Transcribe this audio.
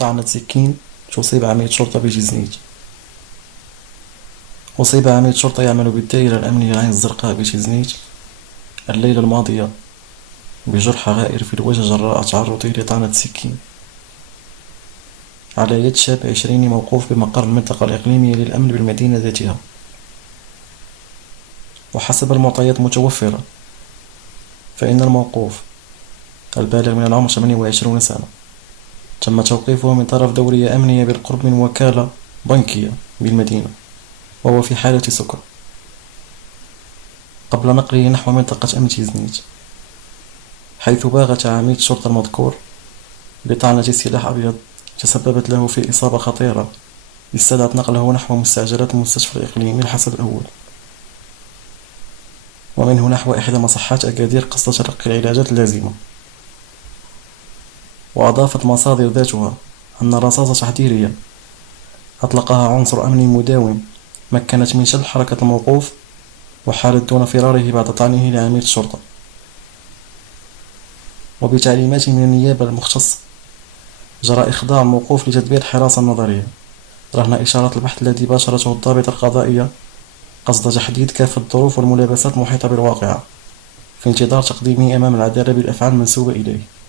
طعنت سكين تصيب عميد شرطة بجزنيت. أصيب عميد شرطة يعمل بالدائرة الأمنية العين الزرقاء بجزنيت الليلة الماضية بجرح غائر في الوجه جراء تعرضه لطعنة سكين على يد شاب 20 موقوف بمقر المنطقة الإقليمية للأمن بالمدينة ذاتها. وحسب المعطيات المتوفرة فإن الموقوف البالغ من العمر 28 سنة تم توقيفه من طرف دورية أمنية بالقرب من وكالة بنكية بالمدينة وهو في حالة سكر قبل نقله نحو منطقة أمن تيزنيت، حيث باغت عميد الشرطة المذكور بطعنة سلاح أبيض تسببت له في إصابة خطيرة استدعت نقله نحو مستعجلات المستشفى الإقليمي الحسب الأول، ومنه نحو إحدى مصحات أكادير قصد تلقي العلاجات اللازمة. وأضافت مصادر ذاتها أن رصاصة تحذيرية أطلقها عنصر أمني مداوم مكنت من شل حركة الموقوف وحالت دون فراره بعد طعنه لعميد الشرطة. وبتعليمات من النيابة المختصة جرى إخضاع الموقوف لتدبير الحراسة النظرية رهن إشارة البحث الذي باشرته الضابطة القضائية قصد تحديد كافة الظروف والملابسات المحيطة بالواقعة في انتظار تقديمه أمام العدالة بالأفعال المنسوبة إليه.